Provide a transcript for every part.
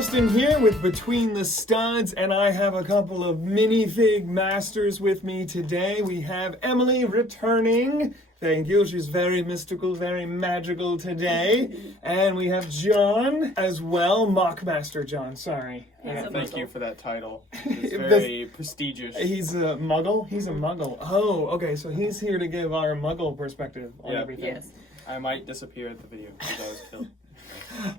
Preston here with Between the Studs, and I have a couple of minifig masters with me today. We have Emily returning. Thank you. She's very mystical, very magical today. And we have Jon as well. Mockmaster Jon, sorry. Thank you for that title. It's very prestigious. He's a muggle? He's a muggle. Oh, okay, so he's here to give our muggle perspective on everything. Yes. I might disappear at the video because I was killed.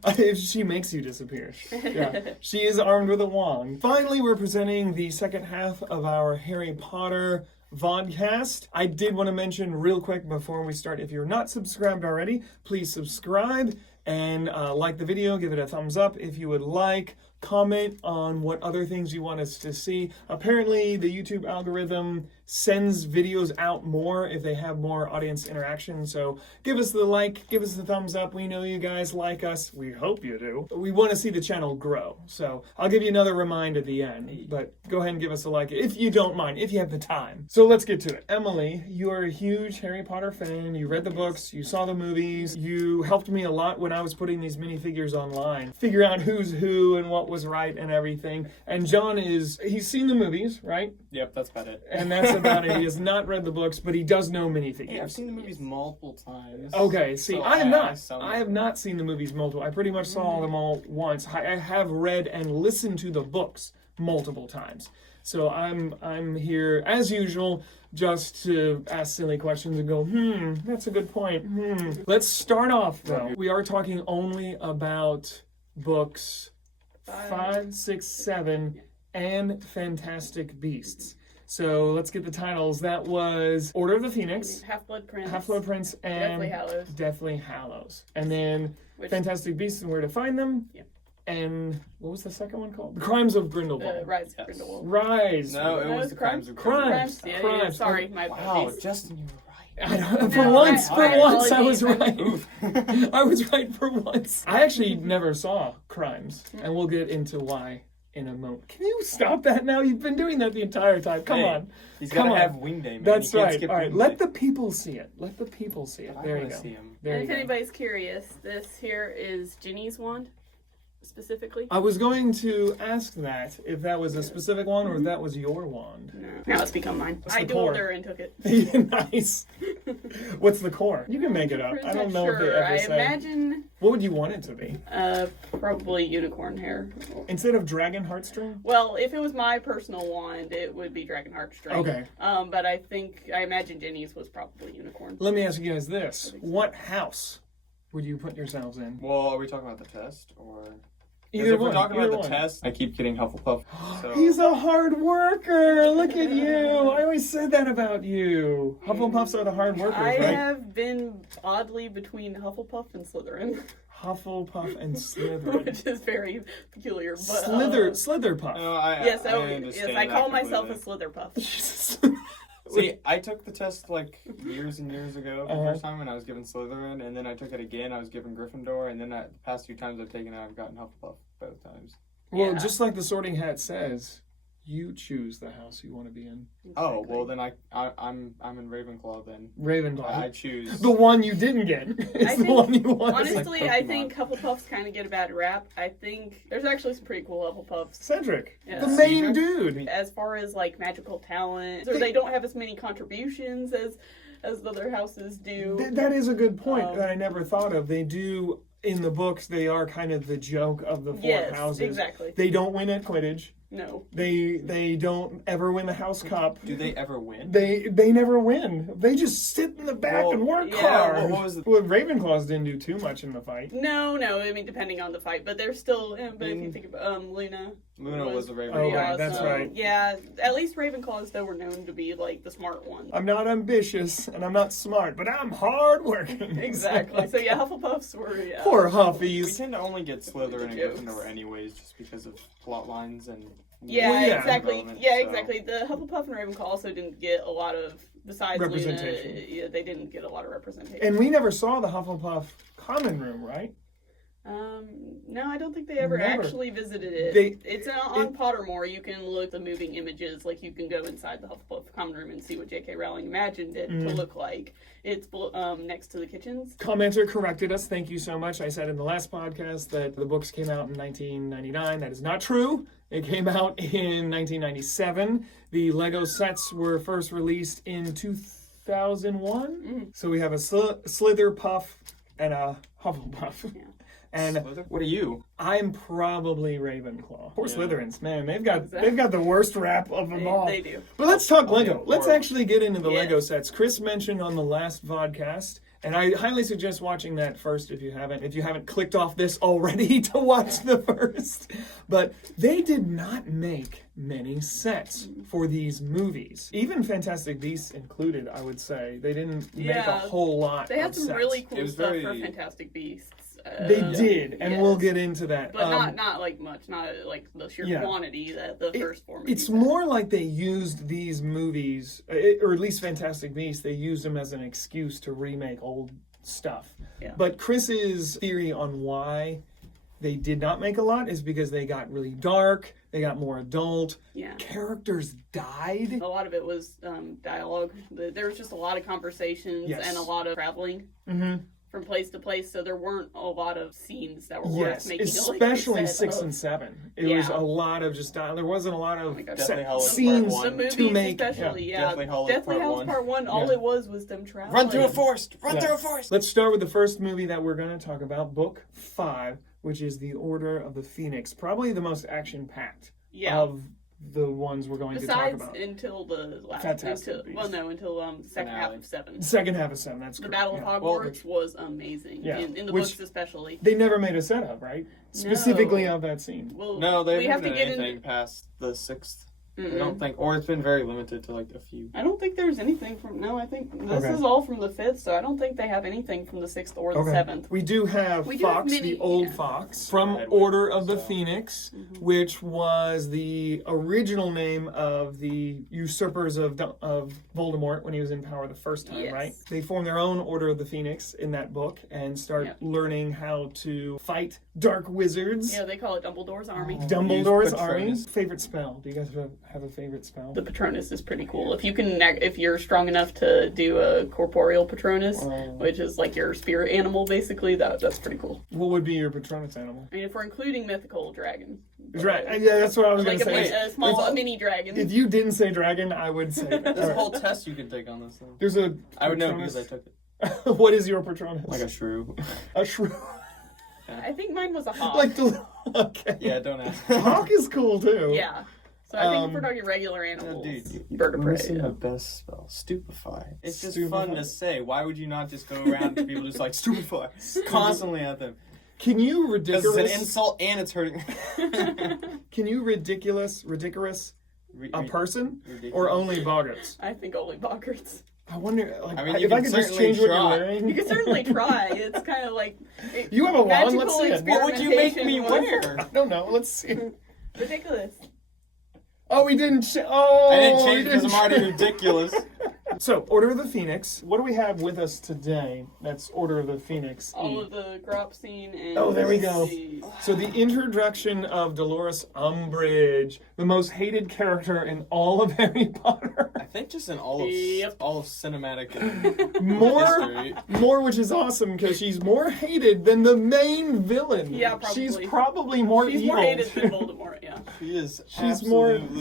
If she makes you disappear. Yeah. She is armed with a wand. Finally, we're presenting the second half of our Harry Potter vodcast. I did want to mention real quick before we start, if you're not subscribed already, please subscribe and like the video, give it a thumbs up if you would like. Comment on what other things you want us to see. Apparently, the YouTube algorithm sends videos out more if they have more audience interaction. So give us the like, give us the thumbs up. We know you guys like us. We hope you do. We want to see the channel grow. So I'll give you another remind at the end, but go ahead and give us a like if you don't mind, if you have the time. So let's get to it. Emily, you're a huge Harry Potter fan. You read the books, you saw the movies. You helped me a lot when I was putting these minifigures online. Figure out who's who and what was right and everything. And Jon he's seen the movies, right? Yep, that's about it. And that's about it. He has not read the books, but he does know minifigures. Yeah, I've seen the movies multiple times. Okay, see, So I have not. I have them. not seen the movies multiple. I pretty much saw them all once. I have read and listened to the books multiple times. So I'm here, as usual, just to ask silly questions and go, that's a good point. Let's start off, though. We are talking only about books 5, 6, 7, and Fantastic Beasts. So let's get the titles. That was Order of the Phoenix, Half-Blood Prince, and Deathly Hallows. And then Fantastic Beasts and Where to Find Them. Yep. And what was the second one called? The Crimes of Grindelwald. Rise of Grindelwald. Rise. No, it was the Crimes of Grindelwald. Crimes. Sorry, my apologies. Wow, Justin, you were right. For once, I was apologies. right. I was right for once. I actually never saw Crimes, and we'll get into why in a moment. Can you stop that now? You've been doing that the entire time. Come on. He's got to have wingday, man. That's He can't right. skip All right, wingday. let the people see it. Let the people see it. I There you wanna go. see him. There And you if go. anybody's curious, this here is Ginny's wand, specifically. I was going to ask that, if that was a specific one or if that was your wand. No. Now it's become mine. What's I the core? dueled her and took it. Nice. What's the core? You can make it up. I don't know if they Sure. ever I say. imagine What would you want it to be? probably unicorn hair. Instead of dragon heartstring? Well, if it was my personal wand, it would be dragon heartstring. Okay. But I imagine Ginny's was probably unicorn. Let me ask you guys this. What house would you put yourselves in? Well, are we talking about the test, or... Either if we're one. talking Either about the one. test, I keep getting Hufflepuff. So. He's a hard worker. Look at you. I always said that about you. Hufflepuffs are the hard workers, I right? have been oddly between Hufflepuff and Slytherin, Hufflepuff and Slytherin. which is very peculiar. But, Slitherpuff. No, I Yes, understand I call that myself a completely. Slitherpuff. See, I took the test like years and years ago the Uh-huh. first time, and I was given Slytherin, and then I took it again. I was given Gryffindor, and then the past few times I've taken it, I've gotten Hufflepuff both times. Well, Yeah. just like the Sorting Hat says, you choose the house you want to be in. Oh well, then I'm in Ravenclaw then. Ravenclaw. I choose The one you didn't get is the think, one you wanted. Honestly, like I Pokemon. think Hufflepuffs kind of get a bad rap. I think there's actually some pretty cool Hufflepuffs. Cedric, Yeah. the main Cedric? dude. As far as like magical talent, or they don't have as many contributions as the other houses do. That is a good point that I never thought of. They do, in the books, they are kind of the joke of the four Yes, houses. exactly. They don't win at Quidditch. No. They don't ever win the House Cup. Do they ever win? They never win. They just sit in the back and work yeah, hard. what was the- Well, Ravenclaws didn't do too much in the fight. No, I mean, depending on the fight, but they're still, but if you think about, Luna was a Ravenclaw. Oh, right, that's right. Yeah, at least Ravenclaws, though, were known to be, like, the smart ones. I'm not ambitious and I'm not smart, but I'm hardworking. Exactly. So, yeah, Hufflepuffs were, yeah. Poor We Huffies. tend to only get Slytherin and Jokes. Gryffindor anyways, just because of plot lines and... Yeah, Well, yeah. exactly. relevant, Yeah, so- exactly. The Hufflepuff and Ravenclaw also didn't get a lot of, besides Luna, Representation. yeah, they didn't get a lot of representation. And we never saw the Hufflepuff common room, right? No, I don't think they ever Never. actually visited it. It's on Pottermore. You can look at the moving images. Like, you can go inside the Hufflepuff common room and see what J.K. Rowling imagined it to look like. It's next to the kitchens. Commenter corrected us. Thank you so much. I said in the last podcast that the books came out in 1999. That is not true. It came out in 1997. The Lego sets were first released in 2001. So we have a Slitherpuff and a Hufflepuff. Yeah. And what are you? I'm probably Ravenclaw. Poor Slytherins, man. They've got the worst rap of them all. They do. But let's talk Lego. Let's actually get into the Lego sets. Chris mentioned on the last vodcast, and I highly suggest watching that first if you haven't clicked off this already to watch the first. But they did not make many sets for these movies. Even Fantastic Beasts included, I would say. They didn't make a whole lot of sets. They had some really cool stuff for Fantastic Beasts. They did, and we'll get into that. But not like much, not like the sheer quantity that the first four movies It's more like they used these movies, or at least Fantastic Beasts, they used them as an excuse to remake old stuff. Yeah. But Chris's theory on why they did not make a lot is because they got really dark, they got more adult, characters died. A lot of it was dialogue. There was just a lot of conversations and a lot of traveling. From place to place, so there weren't a lot of scenes that were worth making. Especially 6 and 7. It was a lot of just there wasn't a lot of scenes to make. Especially, Deathly Hallows Part 1. All it was them traveling. Run through a forest. Run through a forest. Let's start with the first movie that we're going to talk about, Book 5, which is The Order of the Phoenix. Probably the most action-packed of the ones we're going to talk about. Until the last Fantastic until second half of 7. Second half of 7, that's correct. The Battle of Hogwarts was amazing. In the books especially. They never made a setup, right? Specifically of that scene. Well, no, they haven't done anything past the 6th. I don't think, or it's been very limited to like a few. I don't think there's anything from. No, I think this is all from the 5th, so I don't think they have anything from the 6th or the 7th. We do have Fox, the old Fox, from Order of the Phoenix, which was the original name of the usurpers of Voldemort when he was in power the first time, right? They formed their own Order of the Phoenix in that book and start learning how to fight dark wizards. Yeah, they call it Dumbledore's Army. Dumbledore's Army. Favorite spell? Do you guys have a favorite spell? The Patronus is pretty cool. If you're strong enough to do a corporeal Patronus, which is like your spirit animal, basically, that's pretty cool. What would be your Patronus animal? I mean, if we're inclinging mythical dragon. Right. Yeah, that's what I was going to say. A mini dragon. If you didn't say dragon, I would say that. There's a whole test you can take on this thing. There's a. I would know because I took it. What is your Patronus? Like a shrew. A shrew. I think mine was a hawk. Okay. Yeah, don't ask. Hawk is cool too. Yeah. So I think if we're talking regular animals, bird of prey. The best spell, stupefy. It's just fun to say. Why would you not just go around to people just like stupefy constantly at them? Can you ridiculous? Because it's an insult and it's hurting. Can you ridiculous a person or only boggarts? I think only boggarts. I wonder, if I could just change what you're wearing. You can certainly try. It's kind of like you have a wand. Let's see it. What would you make me wear? I don't know. Let's see. Ridiculous. Oh, we didn't. I didn't change because I'm already ridiculous. So, Order of the Phoenix. What do we have with us today? That's Order of the Phoenix. All of the Grop scene and... Oh, there we go. So the introduction of Dolores Umbridge, the most hated character in all of Harry Potter. I think just in all of cinematic history. More, which is awesome because she's more hated than the main villain. Yeah, probably. She's probably more evil. She's more hated than Voldemort, yeah. She is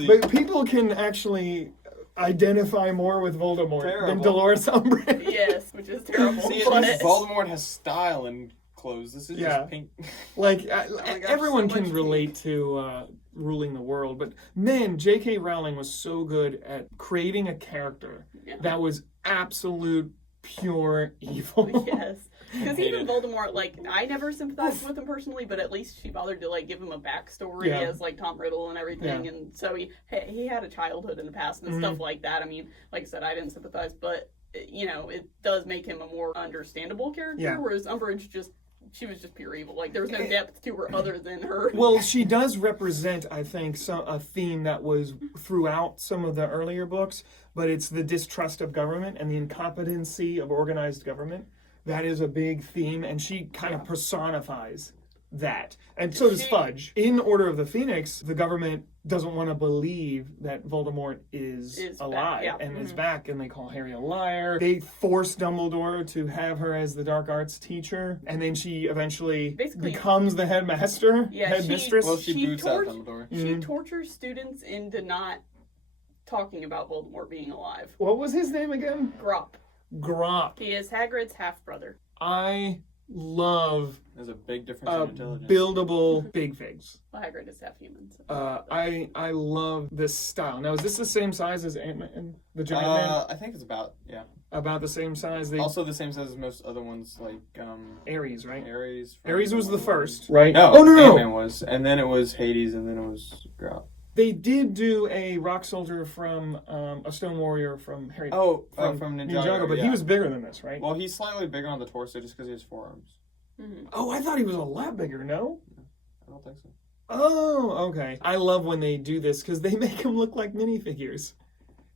but people can actually identify more with Voldemort than Dolores Umbridge. Yes, which is terrible. See, at least Voldemort has style and clothes. This is just pink. Everyone can relate to ruling the world, but man, J.K. Rowling was so good at creating a character that was absolute pure evil. Yes. Because even Voldemort, I never sympathized with him personally, but at least she bothered to, give him a backstory as, Tom Riddle and everything, and so he had a childhood in the past and stuff like that. I mean, like I said, I didn't sympathize, but, it does make him a more understandable character, whereas Umbridge she was just pure evil. There was no depth to her other than her. Well, she does represent, I think, a theme that was throughout some of the earlier books, but it's the distrust of government and the incompetency of organized government. That is a big theme, and she kind of personifies that. And so does She- Fudge. In Order of the Phoenix, the government doesn't want to believe that Voldemort is alive back, yeah. and is back, and they call Harry a liar. They force Dumbledore to have her as the dark arts teacher, and then she eventually Basically- becomes the headmaster, headmistress. Well, she boots out torch- Dumbledore. She tortures students into not talking about Voldemort being alive. What was his name again? Grop. Grop. He is Hagrid's half-brother. I love There's a big difference in intelligence. buildable big figs. Well, Hagrid is half-human. So. I love this style. Now, is this the same size as Ant-Man, the Giant Man? I think it's about About the same size. They also the same size as most other ones, like Ares, right? Ares. Ares was the first, right? No, Oh no! Ant-Man was, and then it was Hades, and then it was Grop. They did do a rock soldier from a stone warrior from Harry. From Ninjago, but yeah. he was bigger than this, right? Well, he's slightly bigger on the torso just because he has forearms. Mm-hmm. Oh, I thought he was a lot bigger. No. I don't think so. Oh, okay. I love when they do this because they make him look like minifigures.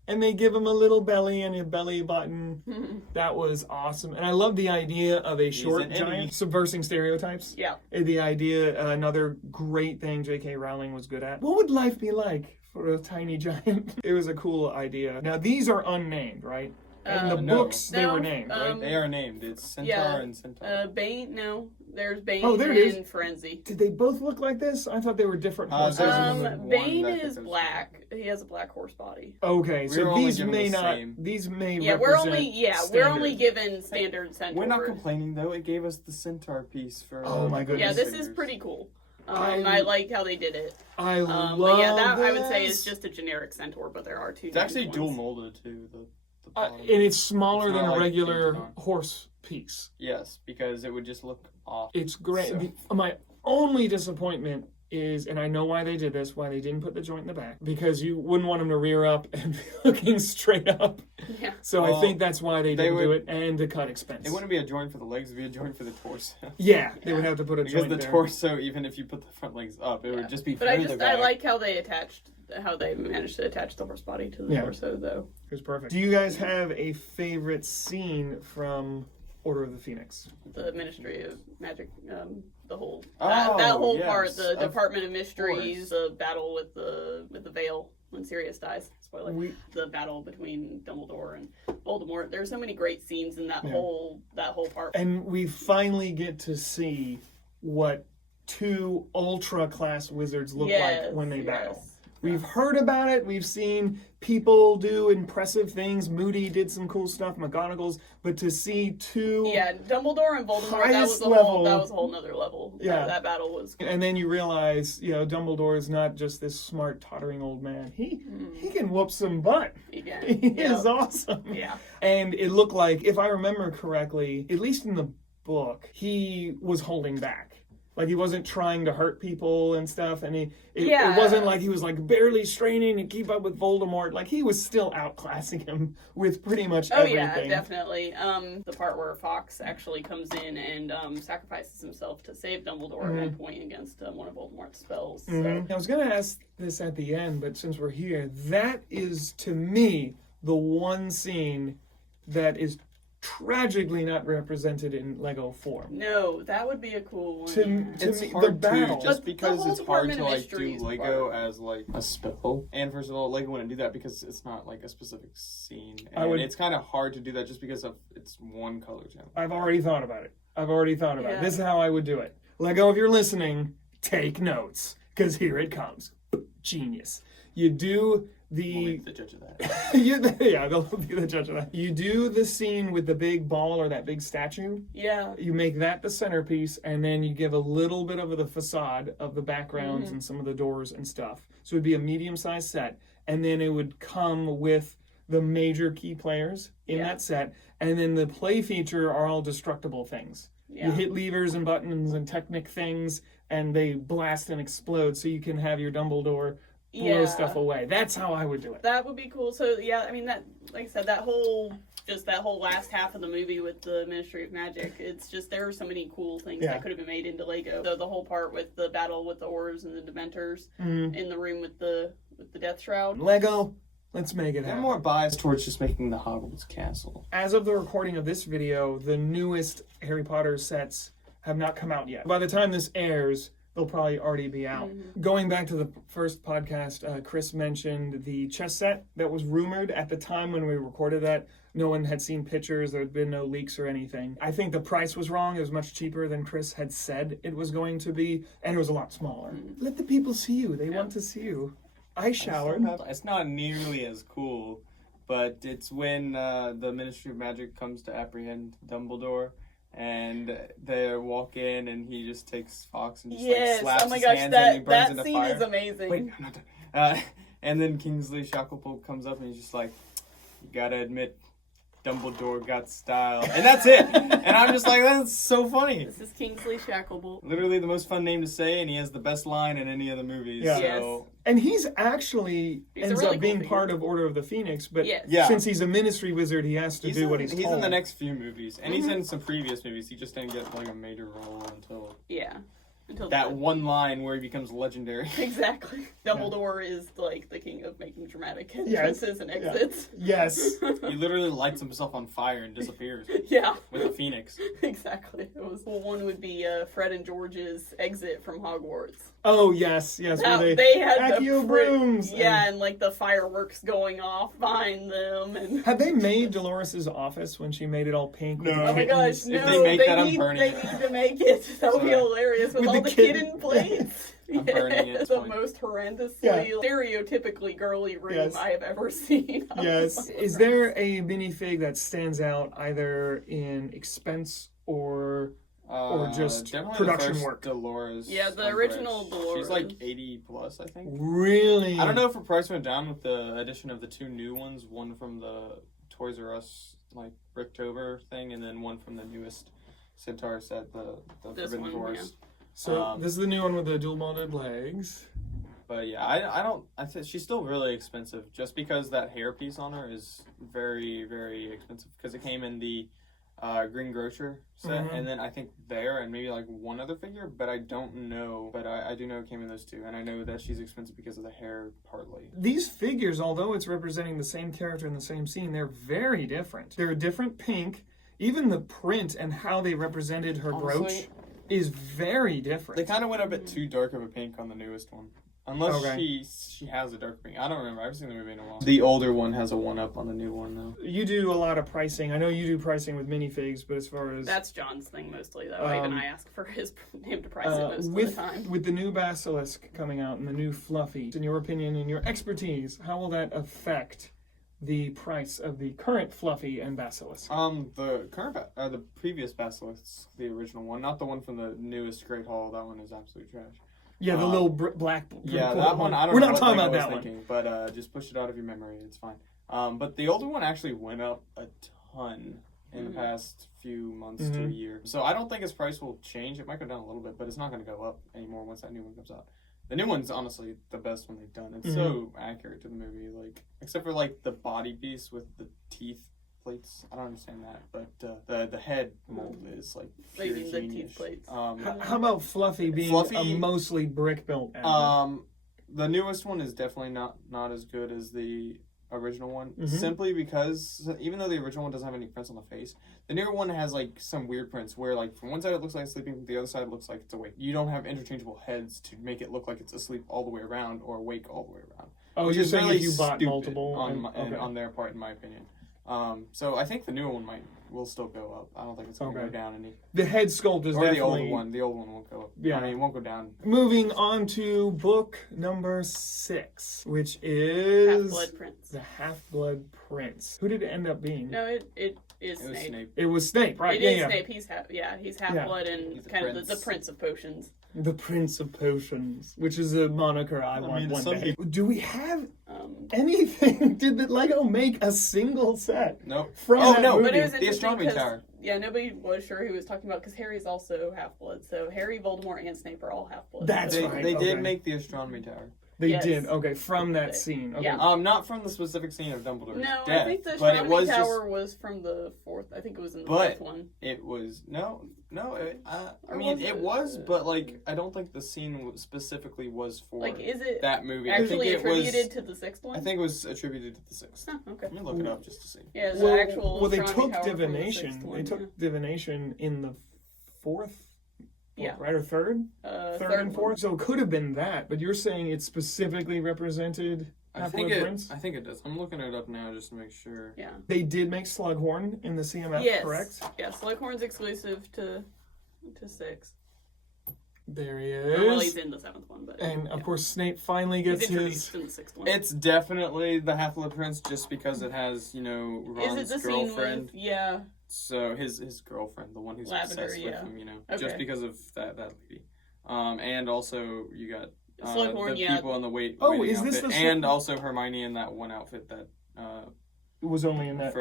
And they give him a little belly and a belly button. That was awesome. And I love the idea of a short giant subversing stereotypes. Yeah. The idea, another great thing J.K. Rowling was good at. What would life be like for a tiny giant? It was a cool idea. Now, these are unnamed, right? In the no. books, they were named, right? They are named. It's Centaur and Centaur. Bane, no. There's Bane there it is. and Frenzy. Did they both look like this? I thought they were different horses. Bane is black. He has a black horse body. Okay, so these may not. Same. These may. Yeah, we're only given standard Centaur. We're not complaining though. It gave us the Centaur piece for. Oh my goodness. Yeah, this is pretty cool. I like how they did it. I love but yeah, that this. I would say is just a generic Centaur, but there are two. It's actually ones. dual molded too. And it's smaller It's than not a like regular painted on. horse piece. Yes, because it would just look off. It's great. So- My only disappointment is, and I know why they did this, why they didn't put the joint in the back, because you wouldn't want him to rear up and be looking straight up. Yeah. So I think that's why they didn't do would- it, and to cut expense. It wouldn't be a joint for the legs; it'd be a joint for the torso. Yeah, they would have to put a Because joint the there. torso, even if you put the front legs up, it would just be But further back. I like how they managed to attach the horse body to the torso, though. It was perfect. Do you guys have a favorite scene from Order of the Phoenix? The Ministry of Magic, the whole Oh, that whole yes, part, the of Department of Mysteries, the battle with the Veil when Sirius dies. Spoiler. The battle between Dumbledore and Voldemort. There's so many great scenes in that whole part. And we finally get to see what two ultra class wizards look like when they battle. We've heard about it. We've seen people do impressive things. Moody did some cool stuff. McGonagall's, but to see two, Dumbledore and Voldemort. That was a whole nother level. Yeah, that battle was. And then you realize, Dumbledore is not just this smart, tottering old man. He can whoop some butt. He is awesome. Yeah. And it looked like, if I remember correctly, at least in the book, he was holding back. Like, he wasn't trying to hurt people and stuff, and it wasn't like he was, like, barely straining to keep up with Voldemort. Like, he was still outclassing him with pretty much everything. Oh, yeah, definitely. The part where Fox actually comes in and sacrifices himself to save Dumbledore at one point against one of Voldemort's spells. So. I was going to ask this at the end, but since we're here, that is, to me, the one scene that is tragically not represented in Lego form. No, that would be a cool one. It's me, hard the battle. Just because it's hard to like do Mysteries Lego as like a spell. And first of all, Lego wouldn't do that because it's not like a specific scene. And it's kind of hard to do that just because of it's one color channel. I've already thought about it. This is how I would do it. Lego, if you're listening, take notes, because here it comes. Genius. You do We'll be the judge of that. They'll be the judge of that. You do the scene with the big ball or that big statue. Yeah. You make that the centerpiece, and then you give a little bit of the facade of the backgrounds and some of the doors and stuff. So it'd be a medium-sized set, and then it would come with the major key players in that set, and then the play feature are all destructible things. You hit levers and buttons and Technic things, and they blast and explode, so you can have your Dumbledore blow stuff away. That's how I would do it. That would be cool. So I mean, that, like I said, that whole last half of the movie with the Ministry of Magic, it's just, there are so many cool things that could have been made into Lego. So the whole part with the battle with the Aurors and the Dementors in the room with the Death Shroud. Lego, let's make it happen. I'm more biased towards just making the Hogwarts castle. As of the recording of this video, the newest Harry Potter sets have not come out yet. By the time this airs, they'll probably already be out. Going back to the first podcast, Chris mentioned the chess set that was rumored at the time when we recorded that. No one had seen pictures. There had been no leaks or anything. I think the price was wrong. It was much cheaper than Chris had said it was going to be, and it was a lot smaller. Let the people see you. They want to see you. I showered. It's not nearly as cool, but it's when the Ministry of Magic comes to apprehend Dumbledore. And they walk in, and he just takes Fox and just slaps his hands and he burns into scene fire. Is amazing. Wait, I'm not done. And then Kingsley Shacklebolt comes up, and he's just like, "You gotta admit, Dumbledore got style," and that's it. And I'm just like, that's so funny. This is Kingsley Shacklebolt. Literally the most fun name to say, and he has the best line in any of the movies. Yeah. So. And he's actually ends really up being cool part of Order of the Phoenix, but Yeah. since he's a Ministry wizard, he has to do what he's told. He's in the next few movies, and he's in some previous movies. He just didn't get like a major role until that one line where he becomes legendary. Exactly. Dumbledore is like the king of making dramatic entrances and exits. Yes. He literally lights himself on fire and disappears. Yeah. With a phoenix. Exactly. One would be Fred and George's exit from Hogwarts. Oh yes. Now, they had Accio brooms. Yeah, and like the fireworks going off behind them. And had they made Dolores' office when she made it all pink? No. Oh my gosh! No, If they make that, I'm burning they it. need to make it. That would be hilarious with all the kitten plates. I'm burning it. It's the most horrendously, stereotypically girly room I have ever seen. Yes. Is there a minifig that stands out either in expense or just production work? Dolores. Yeah, the original Dolores. She's like 80 plus, I think. Really? I don't know if her price went down with the addition of the two new ones. One from the Toys R Us like Bricktober thing, and then one from the newest Centaur set, the Forbidden Forest. Yeah. So this is the new one with the dual molded legs. But yeah, I think she's still really expensive just because that hair piece on her is very, very expensive because it came in the Green Grocer set, and then I think there and maybe like one other figure, but I don't know. But I do know it came in those two, and I know that she's expensive because of the hair partly. These figures, although it's representing the same character in the same scene, they're very different. They're a different pink. Even the print and how they represented her brooch is very different. They kind of went a bit too dark of a pink on the newest one. Unless she has a dark pink. I don't remember. I haven't seen the movie in a while. The older one has a 1-up on the new one, though. You do a lot of pricing. I know you do pricing with minifigs, but as far as... That's John's thing mostly, though. Even I ask for him to price it most of the time. With the new Basilisk coming out and the new Fluffy, in your opinion and your expertise, how will that affect the price of the current Fluffy and Basilisk? The previous Basilisk, the original one, not the one from the newest Great Hall. That one is absolute trash. Yeah, the little black. Yeah, that one. I don't We're know not what talking I about was that thinking, one. But just push it out of your memory. It's fine. But the older one actually went up a ton in the past few months to a year. So I don't think its price will change. It might go down a little bit, but it's not going to go up anymore once that new one comes out. The new one's honestly the best one they've done. It's so accurate to the movie, like except for like the body piece with the teeth plates. I don't understand that, but the head mold is like pure genius. The teeth plates. How about Fluffy being a mostly brick built animal? The newest one is definitely not as good as the original one, simply because even though the original one doesn't have any prints on the face, the newer one has like some weird prints where like from one side it looks like it's sleeping, from the other side it looks like it's awake. You don't have interchangeable heads to make it look like it's asleep all the way around or awake all the way around. Oh, which you're is saying really if you bought stupid multiple on their part, in my opinion. So I think the newer one will still go up. I don't think it's going to go down any. The head sculpt is definitely... the old one. The old one won't go up. Yeah. I mean, it won't go down. Moving on to book number 6, which is... Half-Blood Prince. The Half-Blood Prince. Who did it end up being? No, it is Snape. It was Snape, right? It is Snape. He's half-blood and kind of the Prince of Potions. The Prince of Potions, which is a moniker I want one day. Do we have anything? Did the Lego make a single set? Nope. From that movie? But it was the Astronomy Tower. Yeah, nobody was sure who he was talking about because Harry's also half-blood. So Harry, Voldemort, and Snape are all half-blood. That's right. They did make the Astronomy Tower. They did. Okay, from that scene. Okay. Yeah. Not from the specific scene of Dumbledore's death. I think the Astronomy Tower was from the 4th. I think it was in the 5th one. It was it was, but like I don't think the scene specifically was for that movie. Actually attributed to the 6th one? I think it was attributed to the 6th. Oh, okay. Let me look it up just to see. Yeah, the actual they Astronomy took Tower divination. from the 6th one, They took divination in the 4th Yeah. Right, or third? Third and fourth? one. So it could have been that, but you're saying it specifically represented Half-Blood Prince? I think it does. I'm looking it up now just to make sure. Yeah. They did make Slughorn in the CMF, Yes. correct? Yeah, Slughorn's exclusive to 6. There he Well, he's is. in the 7th one, but And of course, Snape finally he's gets introduced his. in the 6th one. It's definitely the Half-Blood Prince just because it has, Is it Ron's the girlfriend. scene with, yeah. So his girlfriend, the one who's Lavender, obsessed with yeah. him, just Okay. because of that lady. And also you got Slughorn, the yeah. people in the waiting is this outfit, the and also Hermione in that one outfit that It was only in that.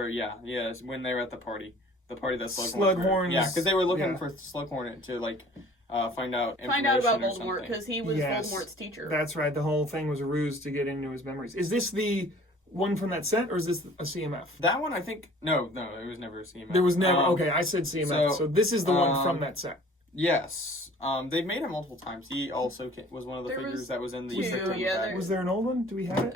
when they were at the party that Slughorn. Slughorn's- because they were looking yeah. for Slughorn to find out Find out about information or Voldemort, something. because he was Yes. Voldemort's teacher. That's right. The whole thing was a ruse to get into his memories. Is this the one from that set, or is this a CMF? That one, I think no, it was never a CMF. There was never. Okay, I said CMF. So this is the one from that set. Yes. They've made it multiple times. He also was one of the There figures was that was in the two, Secret yeah, Pack. Was there an old one? Do we have it?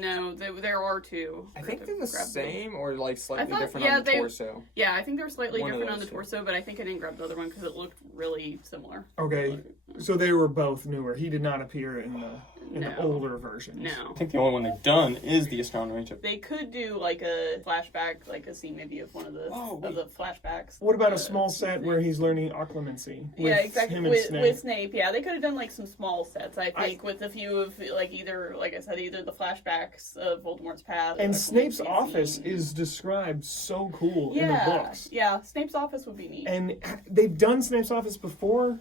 No, there are 2. I think they're the Grab them. same or like slightly thought- different yeah, on the they- torso. Yeah, I think they're slightly One of different on the those two. torso, but I think I didn't grab the other one because it looked really similar. Okay, so they were both newer. He did not appear in the No. older versions. No. I think the only one they've done is the Astronomy Chip. They could do like a flashback, like a scene maybe of one of the flashbacks. What about a small set where he's learning occlumency? Yeah, with exactly. him and With Snape? Snape, yeah, they could have done like some small sets. I think with a few of like either the flashbacks of Voldemort's past. And or Snape's scene. office is described so cool in the Yeah, books. yeah. Snape's office would be neat. And they've done Snape's office before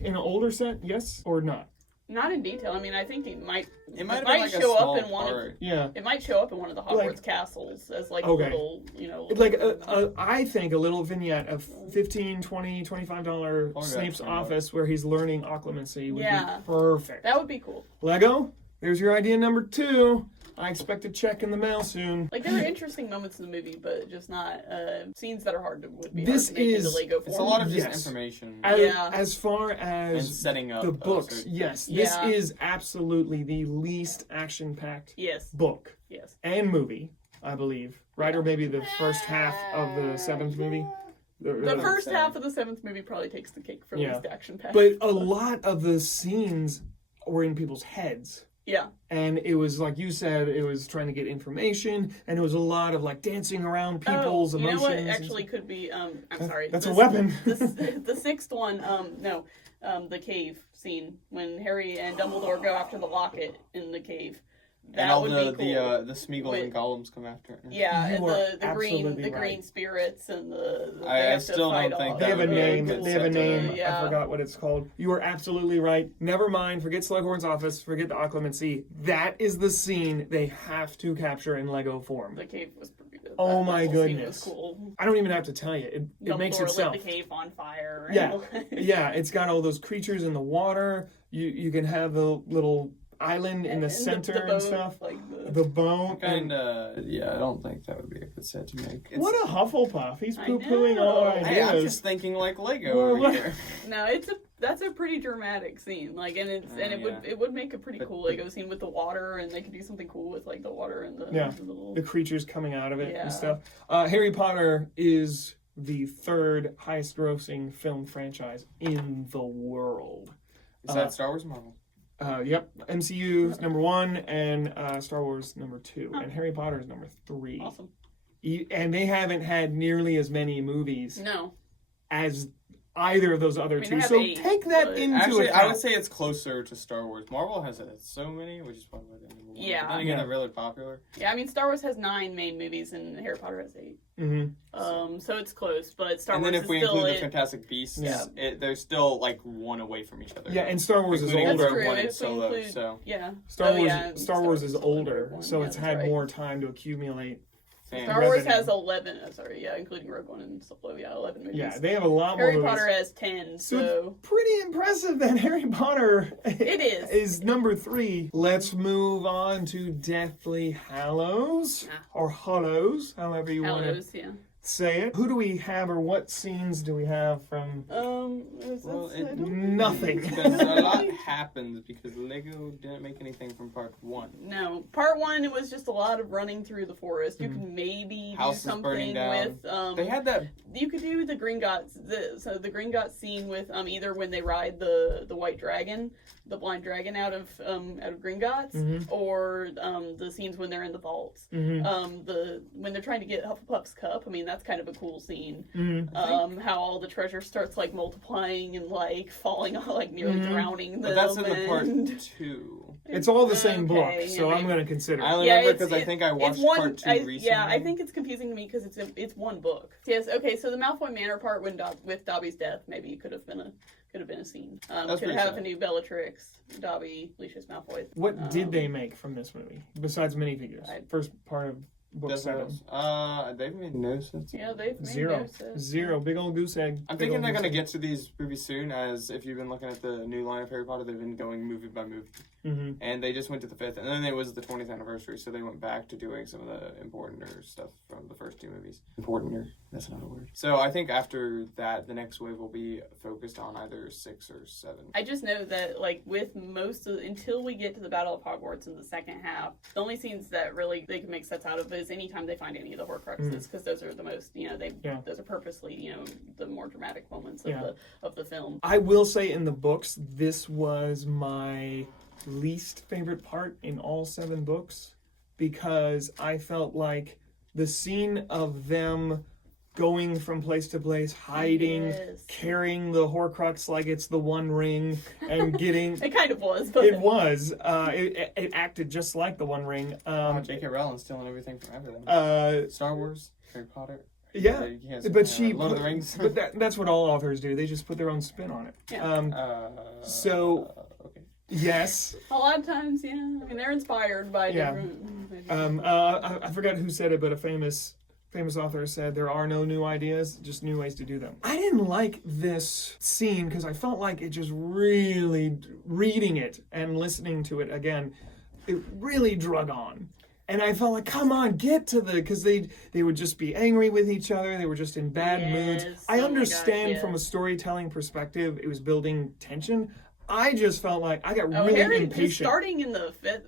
in an older set, yes or not? Not in detail. I mean, I think it might Might have been like a show small up in one of. part. Yeah. It might show up in one of the Hogwarts Like- castles as like Okay. a little, Like, I think a little vignette of $15, $20, $25 Oh, yeah, Snape's $20. office where he's learning occlumency would Yeah. be perfect. that would be cool. Lego, there's your idea number 2. I expect a check in the mail soon. Like there are interesting moments in the movie, but just not scenes that are hard to would be This hard to make into is- Lego form. It's a lot of just Yes. information Yeah. As far and as setting up the books, certain yes, things. this Yeah. is absolutely the least action-packed Yes. book Yes. and movie, I believe. Right, or maybe the first half of the 7th movie. The first half of the 7th movie probably takes the cake for Yeah. least action packed. But a lot of the scenes were in people's heads. yeah. And it was like you said, it was trying to get information, and it was a lot of like dancing around people's you emotions. know what and actually could be I'm sorry. That's this- a weapon. the 6th one, the cave scene when Harry and Dumbledore go after the locket in the cave. That And all would the be cool. the Smeagol With- and Golems come after it. Yeah, You and are the green absolutely green right. spirits and the they I have to still fight don't think all- They have a That would be a name. good They have a set to name. make. Yeah. I forgot what it's called. You are absolutely right. Never mind. Forget Slughorn's office. Forget the occlumency. That is the scene they have to capture in Lego form. The cave was pretty good. Oh That my whole scene goodness. was cool. I don't even have to tell you. It makes Dumbledore itself. lit the cave on fire. Yeah. Yeah, it's got all those creatures in the water. You can have the little island in the And center the and boat, stuff. like The bone. And I don't think that would be a good set to make. What a Hufflepuff. He's I poo-pooing know. all our Hey, I'm ideas. just thinking like Lego Well, over what- here. No, that's a pretty dramatic scene. Like, and it would make a pretty But- cool Lego scene with the water, and they could do something cool with like the water and the Yeah. the little. The creatures coming out of it Yeah. and stuff. Harry Potter is the 3rd highest grossing film franchise in the world. Is that Star Wars or Marvel? Yep. MCU is number 1 and Star Wars number 2. Huh. And Harry Potter is number 3. Awesome. And they haven't had nearly as many movies No, as either of those other I mean, two. they have So 8, take that but- into Actually, account. I would say it's closer to Star Wars. Marvel has so many, which is probably why they're number 1. Yeah. But then again, Yeah. they're really popular. yeah. I mean, Star Wars has 9 main movies, and Harry Potter has 8. Mm-hmm. So it's close, but Star And Wars then if is we still include the it. Fantastic Beasts, Yeah. they're still like 1 away from each other. Yeah, and Star Wars is Including older. That's Rogue true. One and If we Solo, include- so Yeah. Star Oh, Wars, yeah, Star Wars is Rogue older, One. so Yeah, it's that's had right. more time to accumulate. and Star Wars revenue. has 11. Sorry, yeah, including Rogue One and Solo. Yeah, 11 movies. Yeah, they have a lot Harry more movies. Potter has 10. So So it's pretty impressive that Harry Potter It is. is number 3. Let's move on to Deathly Hallows Ah. or Hollows, however you want Hallows, yeah. say it. Who do we have, or what scenes do we have from? Nothing. Because a lot happens because Lego didn't make anything from part 1. No, part 1 it was just a lot of running through the forest. You could maybe Houses do something burning down. with. They had that. You could do the Gringotts. The Gringotts scene with either when they ride the white dragon, the blind dragon out of Gringotts, or the scenes when they're in the vaults. When they're trying to get Hufflepuff's cup. I mean, that's kind of a cool scene. How all the treasure starts like multiplying and like falling, like nearly drowning them. But that's in the part 2. It's all the same book, so I'm going to consider it. I only remember because I think I watched part 2 recently. Yeah, I think it's confusing to me because it's one book. Yes, okay, so the Malfoy Manor part with Dobby's death maybe could have been a scene. Could have a new Bellatrix, Dobby, Lucius Malfoy. What did they make from this movie besides minifigures? First part of book 7. They've made no sense. Yeah, they've made Zero. no sense. Zero. Big old goose egg. I'm thinking they're going to get to these movies soon, as if you've been looking at the new line of Harry Potter, they've been going movie by movie. And they just went to the 5th, and then it was the 20th anniversary, so they went back to doing some of the importanter stuff from the first 2 movies. Importanter, that's not a word. So I think after that, the next wave will be focused on either 6 or 7. I just know that, like, with until we get to the Battle of Hogwarts in the second half, the only scenes that really they can make sets out of is anytime they find any of the Horcruxes, because those are the most, those are purposely, the more dramatic moments of the film. I will say in the books, this was my least favorite part in all 7 books, because I felt like the scene of them going from place to place, hiding, carrying the Horcrux like it's the One Ring, and getting... It kind of was, but... It was. It acted just like the One Ring. J.K. Rowling stealing everything from everything. Star Wars, Harry Potter... Yeah, but Lord of the Rings. But that's what all authors do. They just put their own spin on it. Yeah. Okay. Yes. A lot of times, yeah. I mean, they're inspired by different... I forgot who said it, but a famous author said there are no new ideas, just new ways to do them. I didn't like this scene because I felt like it just really, reading it and listening to it again, it really drug on. And I felt like, come on, get to because they would just be angry with each other. They were just in bad moods. I understand from a storytelling perspective, it was building tension. I just felt like I got really Harry, impatient. Just starting in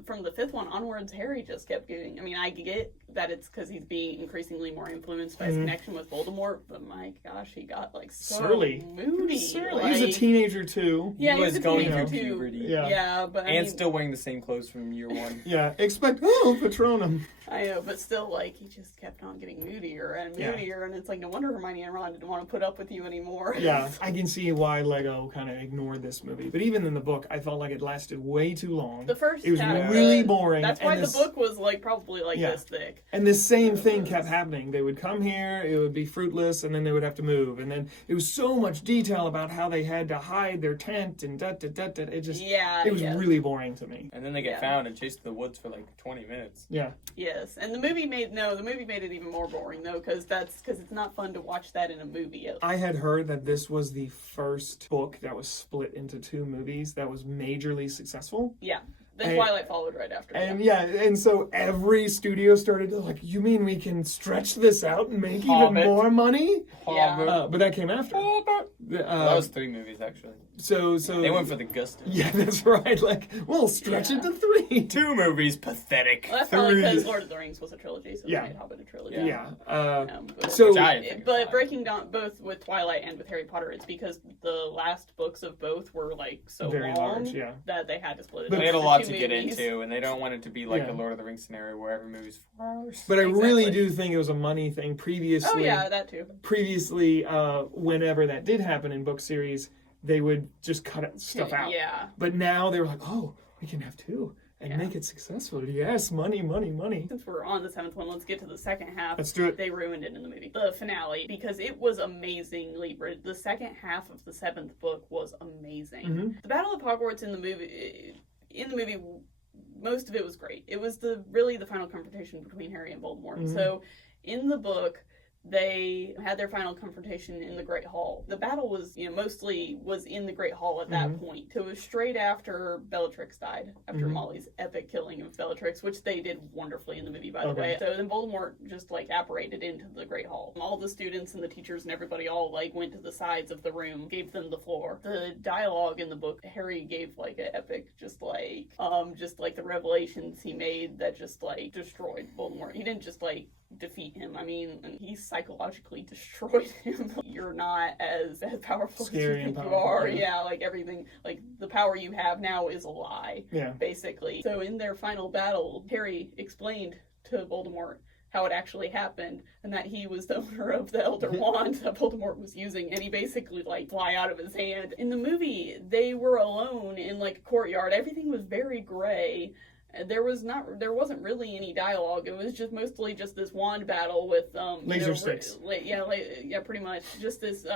from the 5th one onwards, Harry just kept getting. I mean, I get that it's because he's being increasingly more influenced by his connection with Voldemort, but my gosh, he got like so surly, moody. Surly. He was a teenager too. Yeah, he was a going teenager through too. puberty. Yeah, but I mean, still wearing the same clothes from year 1. Yeah, expect Patronum. I know, but still, like, he just kept on getting moodier and moodier, and it's like, no wonder Hermione and Ron didn't want to put up with you anymore. Yeah, I can see why Lego kind of ignored this movie. But even in the book, I felt like it lasted way too long. The first it was really boring. That's why the book was, like, probably, like, this thick. And the same thing kept happening. They would come here, it would be fruitless, and then they would have to move. And then it was so much detail about how they had to hide their tent and da-da-da-da. It just, it was really boring to me. And then they get found and chased through the woods for, like, 20 minutes. Yeah. Yes, and the movie made it even more boring though, because it's not fun to watch that in a movie. I had heard that this was the first book that was split into 2 movies that was majorly successful. Yeah. Then Twilight followed right after. And and so every studio started to like, you mean we can stretch this out and make even more money? Yeah. But that came after. That was 3 movies actually. So they went for the gusto. Yeah, that's right. Like, we'll stretch it to 3. 2 movies, pathetic. Well, that's probably because Lord of the Rings was a trilogy, so they made Hobbit a trilogy. Yeah. But breaking down both with Twilight and with Harry Potter, it's because the last books of both were like so very long large, that they had to split it. They had a into lot 2 to get movies. into, and they don't want it to be like a Lord of the Rings scenario where every movie's 4 hours. But I really do think it was a money thing previously. Oh yeah, that too. Previously, whenever that did happen in book series, they would just cut stuff out. Yeah. But now they were like, oh, we can have 2 and make it successful. Yes, money, money, money. Since we're on the 7th one, let's get to the second half. Let's do it. They ruined it in the movie. The finale, because it was amazingly written. The second half of the 7th book was amazing. The Battle of Hogwarts in the movie, most of it was great. It was really the final confrontation between Harry and Voldemort. So in the book, they had their final confrontation in the Great Hall. The battle was, mostly was in the Great Hall at that point. So it was straight after Bellatrix died, after Molly's epic killing of Bellatrix, which they did wonderfully in the movie, by the way. So then Voldemort just, apparated into the Great Hall. All the students and the teachers and everybody all, went to the sides of the room, gave them the floor. The dialogue in the book, Harry gave, an epic, the revelations he made that just, destroyed Voldemort. He didn't just, defeat him. I mean, he psychologically destroyed him. You're not as powerful as you think you are. Yeah, everything, the power you have now is a lie, basically. So in their final battle, Harry explained to Voldemort how it actually happened, and that he was the owner of the Elder Wand that Voldemort was using, and he basically, fly out of his hand. In the movie, they were alone in, a courtyard. Everything was very gray. There wasn't really any dialogue. It was just mostly just this wand battle with laser sticks. Pretty much just this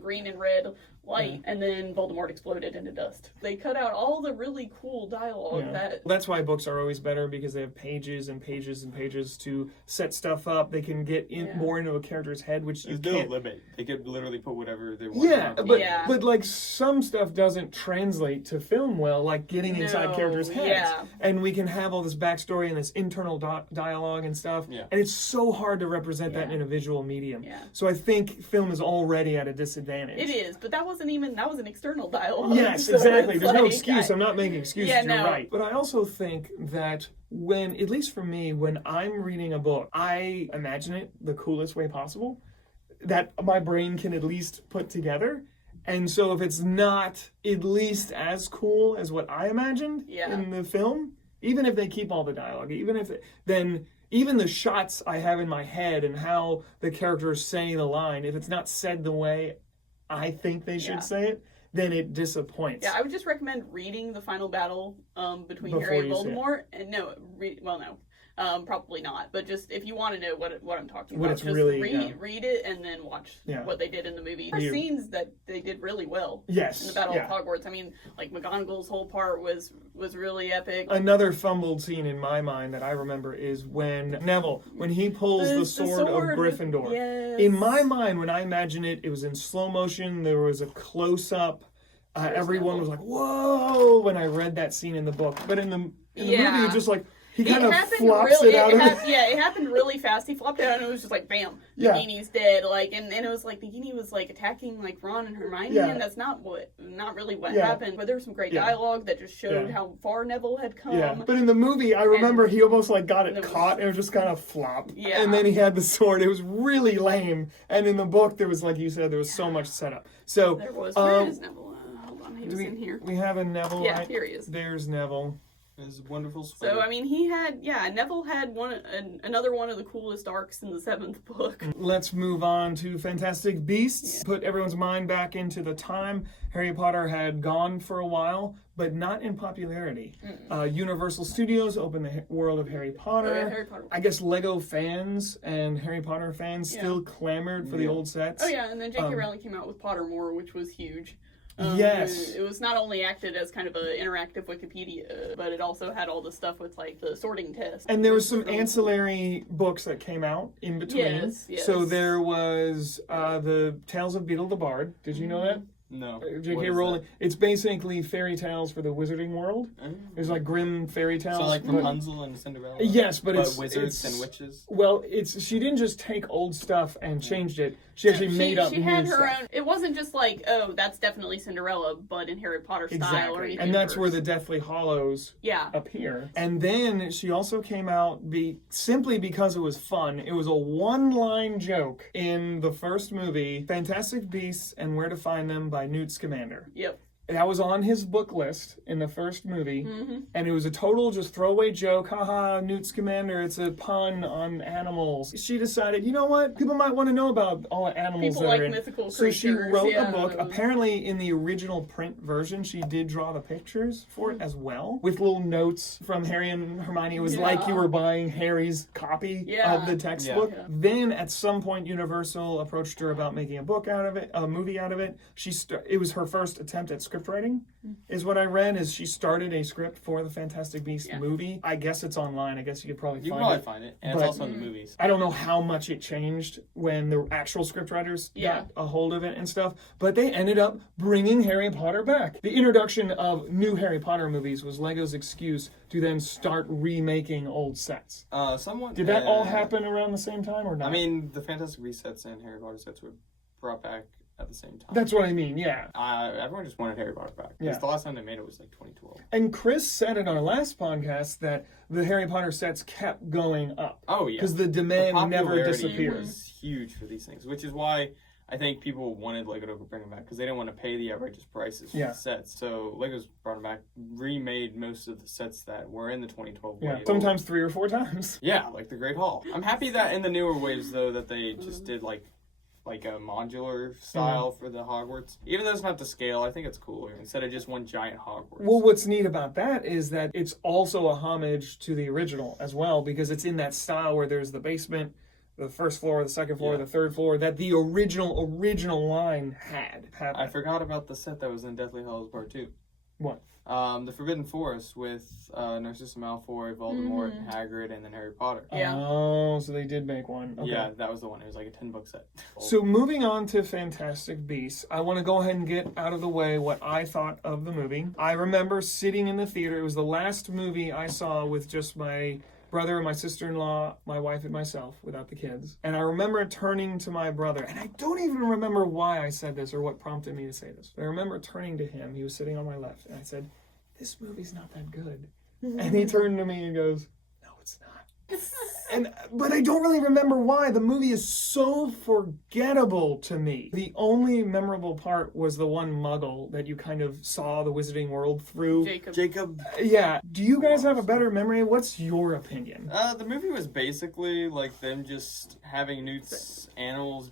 green and red light, and then Voldemort exploded into dust. They cut out all the really cool dialogue. That's why books are always better, because they have pages and pages and pages to set stuff up. They can get more into a character's head, which you There's can't. no limit. They could literally put whatever they want. But some stuff doesn't translate to film well, getting inside characters' heads. And we can have all this backstory and this internal dialogue and stuff. And it's so hard to represent that in a visual medium. So I think film is already at a disadvantage. It is, but that was an external dialogue. Yes, so exactly. There's no excuse. I'm not making excuses. Yeah, You're right. But I also think that at least for me, when I'm reading a book, I imagine it the coolest way possible that my brain can at least put together. And so if it's not at least as cool as what I imagined in the film, even if they keep all the dialogue, even the shots I have in my head and how the characters say the line, if it's not said the way I think they should say it, then it disappoints. Yeah, I would just recommend reading the final battle between Harry and Voldemort. And probably not. But just if you want to know what I'm talking about, just read it and then watch what they did in the movie. There are scenes that they did really well. Yes. In the Battle of Hogwarts. I mean, McGonagall's whole part was really epic. Another fumbled scene in my mind that I remember is when Neville, when he pulls the sword of Gryffindor. Yes. In my mind, when I imagine it, it was in slow motion. There was a close up. Everyone was like, "Whoa!" when I read that scene in the book. But in the movie, it's just he kind of flops it out of it. Yeah, it happened really fast. He flopped it out and it was just bam, Nagini's dead. And it was Nagini was attacking Ron and Hermione, and that's not really what happened. But there was some great dialogue that just showed how far Neville had come. Yeah, but in the movie, I remember he almost got it caught and it was just kind of flop. Yeah. And then he had the sword. It was really lame. And in the book, there was, like you said, there was so much setup. So there was. Where is Neville? Hold on, he was in here. We have a Neville. Yeah, here he is. There's Neville. His wonderful sweater. So, I mean, Neville had another one of the coolest arcs in the 7th book. Let's move on to Fantastic Beasts. Put everyone's mind back into the time. Harry Potter had gone for a while, but not in popularity. Universal Studios opened the world of Harry Potter. Oh, yeah, Harry Potter. I guess Lego fans and Harry Potter fans still clamored for the old sets. Oh, yeah, and then J.K. Rowling came out with Pottermore, which was huge. Yes. It was not only acted as kind of an interactive Wikipedia, but it also had all the stuff with the sorting test. And there was some ancillary books that came out in between. Yes. So there was the Tales of Beetle the Bard. Did you know that? No. J.K. Rowling. It's basically fairy tales for the wizarding world. There's grim fairy tales. So Rapunzel and Cinderella? Yes, but it's wizards and witches? Well, she didn't just take old stuff and changed it. She actually made up new stuff. She had her own. It wasn't just that's definitely Cinderella, but in Harry Potter style or anything. And that's where the Deathly Hallows appear. And then she also came out simply because it was fun. It was a one-line joke in the first movie, Fantastic Beasts and Where to Find Them by Newt Scamander. Yep. That was on his book list in the first movie, and it was a total just throwaway joke. Haha, Newt Scamander, it's a pun on animals. She decided, you know what? People might want to know about all the animals People that are in. mythical so creatures. She wrote a book. Apparently, in the original print version, she did draw the pictures for it as well, with little notes from Harry and Hermione. It was like you were buying Harry's copy of the textbook. Yeah. Then, at some point, Universal approached her about making a book out of it, a movie out of it. It was her first attempt at script script writing, is what I read. Is she started a script for the Fantastic Beasts movie. I guess it's online. I guess you could probably find it. And but it's also in the movies. I don't know how much it changed when the actual scriptwriters got a hold of it and stuff, but they ended up bringing Harry Potter back. The introduction of new Harry Potter movies was Lego's excuse to then start remaking old sets. Did that all happen around the same time or not? I mean, the Fantastic Beasts sets and Harry Potter sets were brought back at the same time. That's what I mean, yeah. Everyone just wanted Harry Potter back. Because the last time they made it was like 2012. And Chris said it on our last podcast that the Harry Potter sets kept going up. Oh, yeah. Because the demand never disappeared. Was huge for these things, which is why I think people wanted Lego to bring them back, because they didn't want to pay the outrageous prices for the sets. So Lego's brought them back, remade most of the sets that were in the 2012 wave. Sometimes 3 or 4 times. Yeah, like the Great Hall. I'm happy that in the newer waves, though, that they just did like a modular style for the Hogwarts. Even though it's not to scale, I think it's cooler instead of just one giant Hogwarts. Well, what's neat about that is that it's also a homage to the original as well, because it's in that style where there's the basement, the first floor, the second floor, the third floor, that the original line had. I forgot about the set that was in Deathly Hallows Part 2. What? The Forbidden Forest with Narcissa Malfoy, Voldemort, Hagrid, and then Harry Potter. Yeah. Oh, so they did make one. Okay. Yeah, that was the one. It was like a 10-book set. So moving on to Fantastic Beasts, I want to go ahead and get out of the way what I thought of the movie. I remember sitting in the theater. It was the last movie I saw with just my brother and my sister-in-law, my wife and myself, without the kids. And I remember turning to my brother, and I don't even remember why I said this or what prompted me to say this. But I remember turning to him. He was sitting on my left, and I said, "This movie's not that good." And he turned to me and goes, "No, it's not." But I don't really remember why. The movie is so forgettable to me. The only memorable part was the one Muggle that you kind of saw the Wizarding World through. Jacob. Yeah. Do you guys have a better memory? What's your opinion? The movie was basically like them just having Newt's animals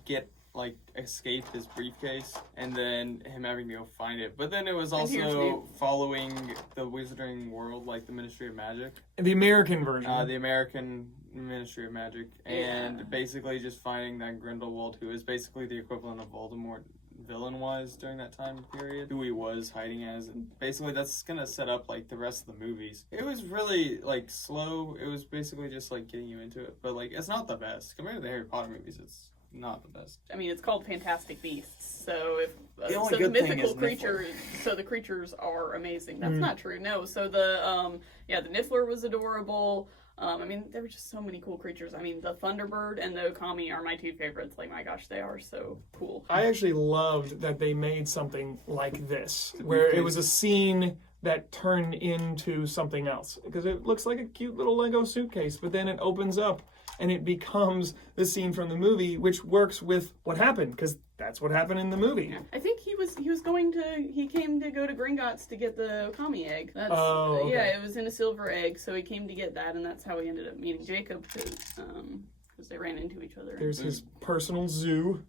escape his briefcase, and then him having to go find it. But then it was also following the Wizarding World, like the Ministry of Magic. The American version. The American Ministry of Magic. And basically just finding that Grindelwald, who is basically the equivalent of Voldemort villain-wise during that time period, who he was hiding as. And basically that's gonna set up like the rest of the movies. It was really like slow. It was basically just like getting you into it. But like it's not the best. Compared to the Harry Potter movies, it's not the best. I mean, it's called Fantastic Beasts, so if the mythical creatures, so the creatures are amazing. That's not true. No, so the Niffler was adorable. I mean, there were just so many cool creatures. I mean, the Thunderbird and the Okami are my 2 favorites. Like, my gosh, they are so cool. I actually loved that they made something like this, where it was a scene that turned into something else, because it looks like a cute little Lego suitcase, but then it opens up and it becomes the scene from the movie, which works with what happened, because that's what happened in the movie. I think he came to go to Gringotts to get the Okami egg. That's, okay. Yeah, it was in a silver egg, so he came to get that, and that's how he ended up meeting Jacob, because they ran into each other. There's his personal zoo.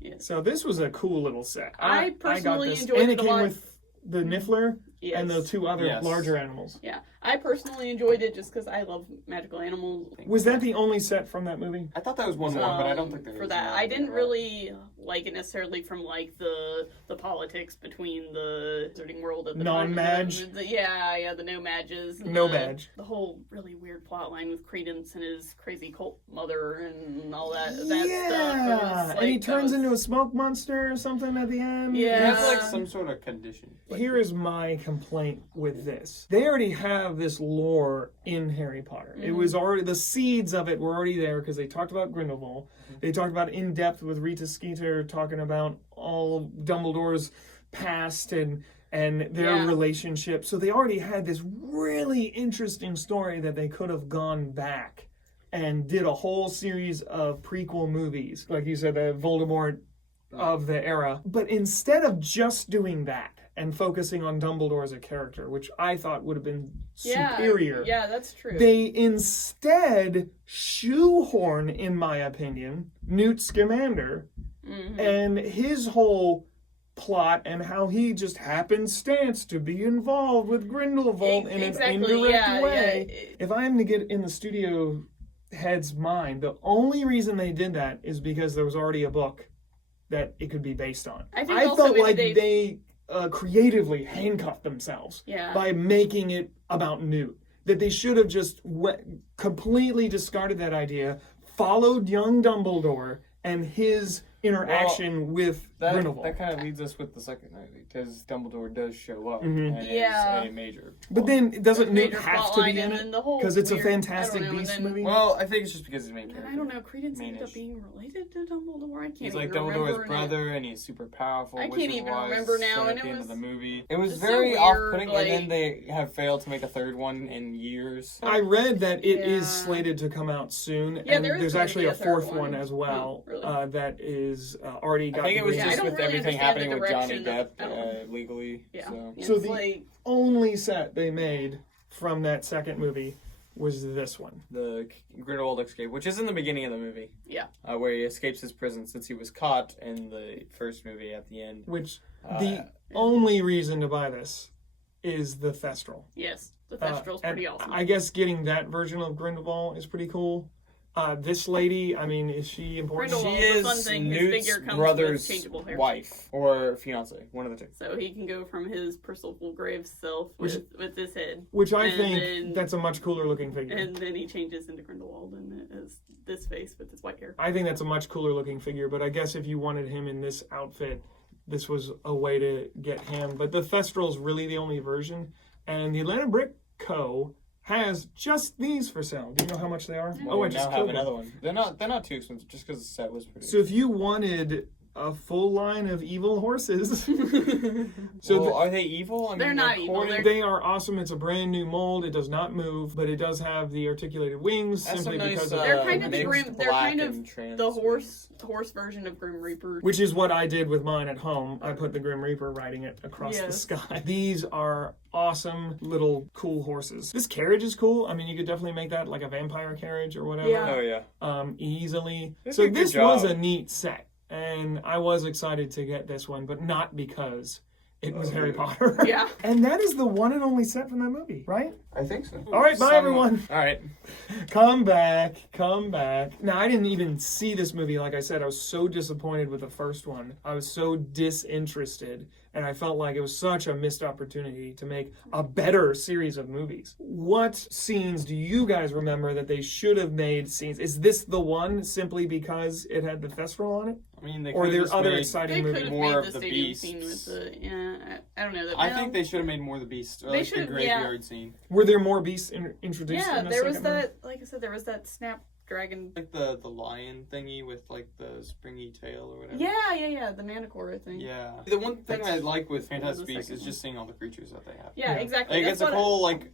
Yeah. So this was a cool little set. I personally enjoyed and it it a came lot. with the Niffler and the 2 other Yes. larger animals. Yeah, I personally enjoyed it just because I love magical animals. Was that the only set from that movie? I thought that was one more, but I don't think there for was that. more I didn't than really like it necessarily from like the politics between the Wizarding World at the Non-Madge? time. The no Madges. No Madge. The whole really weird plot line with Credence and his crazy cult mother and all that stuff. Yeah, and he turns into a smoke monster or something at the end. Yeah. It has like some sort of condition. Here is my complaint with this. They already have this lore in Harry Potter. It was already, the seeds of it were already there, because they talked about Grindelwald. They talked about in depth with Rita Skeeter talking about all Dumbledore's past and their relationship. So they already had this really interesting story that they could have gone back and did a whole series of prequel movies. Like you said, the Voldemort of the era. But instead of just doing that and focusing on Dumbledore as a character, which I thought would have been superior. Yeah, that's true. They instead shoehorn, in my opinion, Newt Scamander and his whole plot and how he just happenstance to be involved with Grindelwald in an indirect way. Yeah. If I am to get in the studio head's mind, the only reason they did that is because there was already a book that it could be based on. I think I also felt like they creatively handcuffed themselves Yeah. by making it about Newt. That they should have just completely discarded that idea, followed young Dumbledore and his interaction with Grindelwald. That kind of leads us with the second movie, because Dumbledore does show up Mhm. and Yeah. is a major. But then doesn't Newt Major have plot to line be in and it? then the whole Because it's a weird- I Fantastic don't know, and Beasts then- movie? Well, I think it's just because he's main And character. I don't know. Credence ended up Mainish. being related to Dumbledore. I can't He's even like remember Dumbledore's now. brother, and he's super powerful. I can't wizard-wise, even remember now, say and at the it end was- of the movie. It was it's so very weird, off-putting, and then like- they have failed to make a third one in years. I read that it is Yeah. slated to come out soon, Yeah, and there is there's gonna actually be a a third fourth one. one as well Oh, really? that is already got. I think it was green Yeah, I just don't with really everything understand happening the with Johnny direction of- Depp I don't- legally. Yeah. So. It's So the- like only set they made from that second movie was this one. The Grindelwald escape, which is in the beginning of the movie. Yeah. Where he escapes his prison since he was caught in the first movie at the end. Which Uh, the only reason to buy this is the Thestral. yes, the Thestral's And pretty awesome. I guess getting that version of Grindelwald is pretty cool. This lady, I mean, is she important? Grindelwald. She Well, the fun is thing, his Newt's figure comes brother's with changeable hair. wife or fiance, one of the two. So he can go from his Percival Graves self Which- with his head, Which I And think then- that's a much cooler looking figure. and then he changes into Grindelwald and it is this face with his white hair. I think that's a much cooler looking figure, but I guess if you wanted him in this outfit, this was a way to get him. But the Thestral's really the only version, and the Atlanta Brick Co. has just these for sale. Do you know how much they are? Well, I we just now have killed another one. one. They're not too expensive, just because the set was pretty. So if you wanted a full line of evil horses, so well, are they evil? I mean, They're not evil, according- they're- they are awesome. It's a brand new mold. It does not move, but it does have the articulated wings That's simply a nice, because of They're kind of the mixed grim. They're black kind of and trans the wings. horse version of Grim Reaper. which is what I did with mine at home. I put the Grim Reaper riding it across the Yes. sky. These are awesome little cool horses. This carriage is cool. I mean, you could definitely make that like a vampire carriage or whatever. Yeah. Oh yeah. Easily. They So did a good this was job. a neat set, and I was excited to get this one, but not because it was Harry Potter. Yeah. And that is the one and only set from that movie, right? I think so. All right, bye everyone. All right. Come back, come back. Now, I didn't even see this movie. Like I said, I was so disappointed with the first one. I was so disinterested, and I felt like it was such a missed opportunity to make a better series of movies. What scenes do you guys remember that they should have made scenes? Is this the one simply because it had the Thestral on it? I mean, they Or are could've there just other made- exciting They could movies? have more made of the the stadium beasts. scene with the. Yeah, I don't know. I think they should have made more of the beasts, or They like the should've- graveyard scene, Were there more beasts introduced Yeah, in the there was second movie? that. Like I said, there was that snapdragon. like the lion thingy with like the springy tail or whatever. Yeah. The Manticore thing. Yeah. The one thing I That's- like with the Fantastic Beasts second is just seeing all the creatures that they have. Yeah, Yeah. exactly. Like, That's it's a what whole like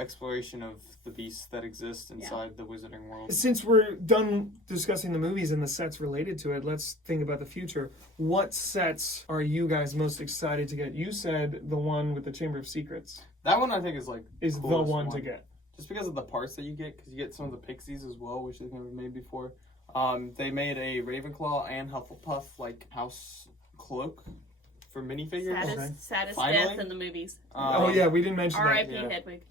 exploration of the beasts that exist inside the wizarding world. Since we're done discussing the movies and the sets related to it, let's think about the future. What sets are you guys most excited to get? You said the one with the Chamber of Secrets That one I think is like is the coolest one to get. just because of the parts that you get, because you get some of the pixies as well, which they've never made before. They made a Ravenclaw and Hufflepuff like house cloak for minifigures. Okay. Saddest Finally? death in the movies. Oh yeah, we didn't mention that. R.I.P. yeah. Hedwig.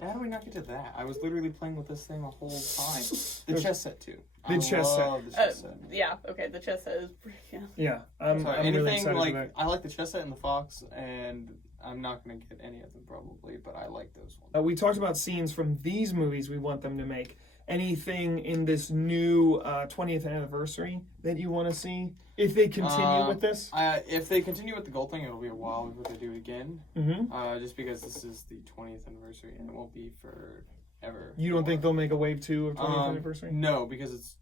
How do we not get to that? I was literally playing with this thing the whole time. The chess set too. The chess set. I love the chess set. Yeah. Okay. The chess set is pretty. Yeah. Yeah, I'm Sorry, really anything excited like for that. I like the chess set and the fox, and I'm not gonna get any of them probably, but I like those ones. We talked about scenes from these movies we want them to make. Anything in this new 20th anniversary that you want to see? If they continue with this? If they continue with the gold thing, it'll be a while before they do it again. Mm-hmm. Just because this is the 20th anniversary, and it won't be forever. You don't think they'll make a wave 2 of 20th anniversary? No, because it's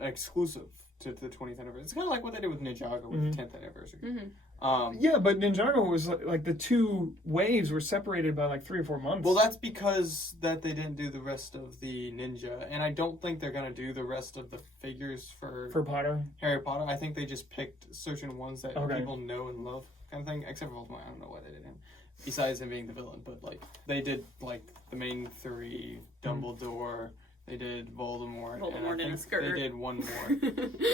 exclusive to the 20th anniversary. It's kind of like what they did with Ninjago with the 10th anniversary. Mm-hmm. Yeah, but Ninjago was like the two waves were separated by like 3 or 4 months. Well, that's because that they didn't do the rest of the ninja, and I don't think they're gonna do the rest of the figures for Potter. Harry Potter. I think they just picked certain ones that Okay. people know and love, kind of thing. Except for Voldemort, I don't know why they did him. Besides him being the villain, but like they did like the main three, Dumbledore. They did Voldemort, and Voldemort I in a think skirt. they did one more.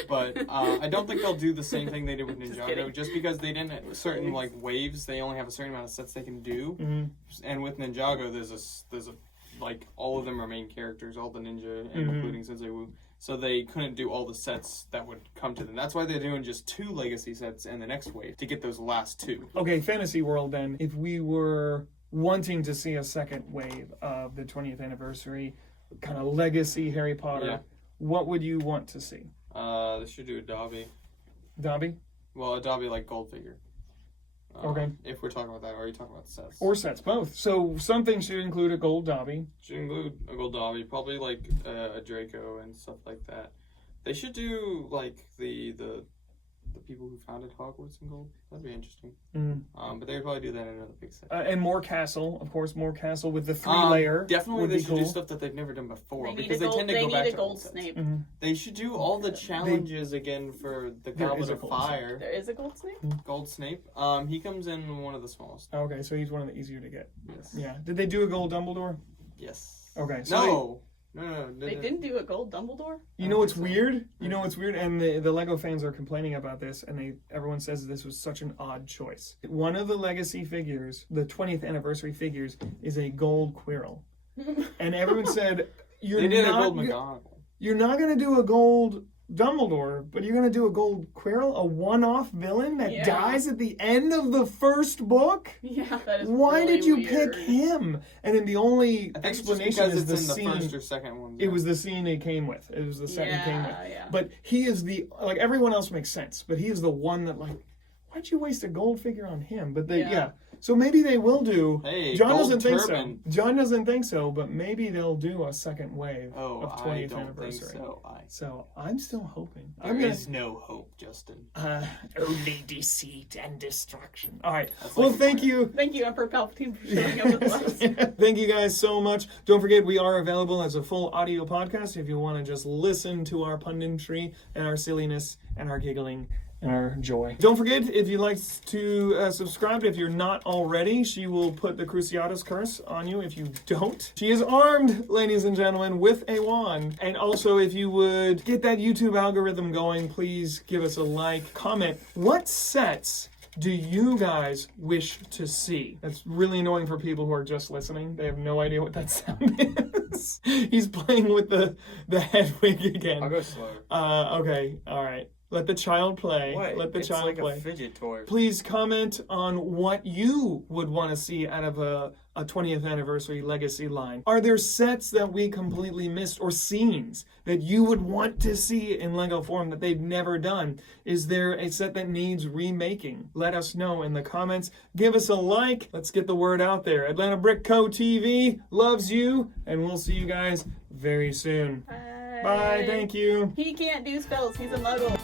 But I don't think they'll do the same thing they did with Just Ninjago, kidding. just because they didn't certain like waves. They only have a certain amount of sets they can do, Mm-hmm. and with Ninjago, there's a like all of them are main characters, all the ninja, including Sensei Wu. So they couldn't do all the sets that would come to them. That's why they're doing just 2 legacy sets in the next wave to get those last 2. Okay, Fantasy World then. If we were wanting to see a second wave of the 20th anniversary kind of legacy Harry Potter, what would you want to see? They should do a Dobby. Dobby? Well, a Dobby like gold figure. Okay. If we're talking about that, or are you talking about the sets? Or sets, both. So something should include a gold Dobby. Should include a gold Dobby, probably like a Draco and stuff like that. They should do like the people who founded Hogwarts in gold. That'd be interesting. But they would probably do that in another big set. And more castle, of course, more castle with the 3-layer. Definitely, would they be should cool. do stuff that they've never done before because they tend to they go need back a to gold old sets. Snape. They should do all the challenges again for the Goblet of Fire. There is a gold Snape? Gold Snape. He comes in one of the smallest. Okay, so he's one of the easier to get. Yes. Yeah. Did they do a gold Dumbledore? Yes. Okay. So No. They didn't do a gold Dumbledore? You know what's weird? You know what's weird? And the Lego fans are complaining about this, and everyone says this was such an odd choice. One of the legacy figures, the 20th anniversary figures, is a gold Quirrell. And everyone said, you're not going to do a gold Dumbledore, but you're going to do a gold Quirrell, a one-off villain that dies at the end of the first book? Yeah, that is Why really did you weird. pick him? And then the only explanation is the it's in scene. the first or second one. It was the scene he came with. It was the set he came with. Yeah. But he is everyone else makes sense, but he is the one that why'd you waste a gold figure on him? But so maybe they will do. Hey, John gold doesn't think turban. so. John doesn't think so, but maybe they'll do a second wave of 20th I don't anniversary. think so. So I'm still hoping. There is no hope, Justin. Only deceit and destruction. All right. That's Well, like thank you. Thank you, Emperor Palpatine, for showing up with us. Thank you guys so much. Don't forget, we are available as a full audio podcast if you want to just listen to our punditry and our silliness and our giggling and our joy. Don't forget, if you'd like to subscribe, if you're not already, she will put the Cruciatus curse on you if you don't. She is armed, ladies and gentlemen, with a wand. And also, if you would get that YouTube algorithm going, please give us a like, comment. What sets do you guys wish to see? That's really annoying for people who are just listening. They have no idea what that sound is. He's playing with the head wig again. I'll go slower. Okay, all right. Let the child play. What? Let the child like play. A fidget toy. Please comment on what you would want to see out of a 20th anniversary legacy line. Are there sets that we completely missed or scenes that you would want to see in Lego form that they've never done? Is there a set that needs remaking? Let us know in the comments. Give us a like. Let's get the word out there. Atlanta Brick Co. TV loves you, and we'll see you guys very soon. Bye. Thank you. He can't do spells. He's a muggle.